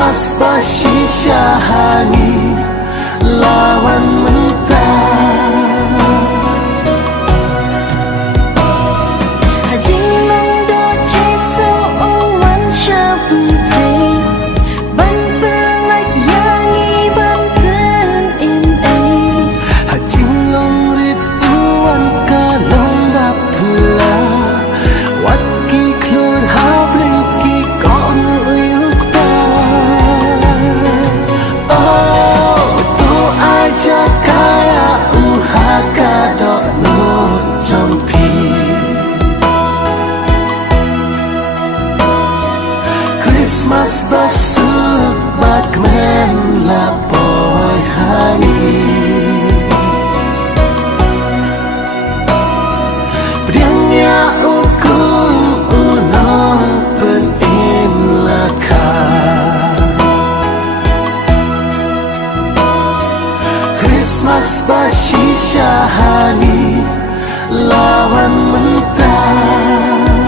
Christmas Basishahani lawan mentah Haji mendo Jesu uwan syabuntai ban pelak yangi banten imei Haji longrit uwan kalong bapula wat ki klur habling ki kong uyuk ta oh tu aja kaya uhaka dok no jampi Christmas basuk bakmen lapoy hani Priangnya ukum unong penin laka Christmas basishahani lawan mentah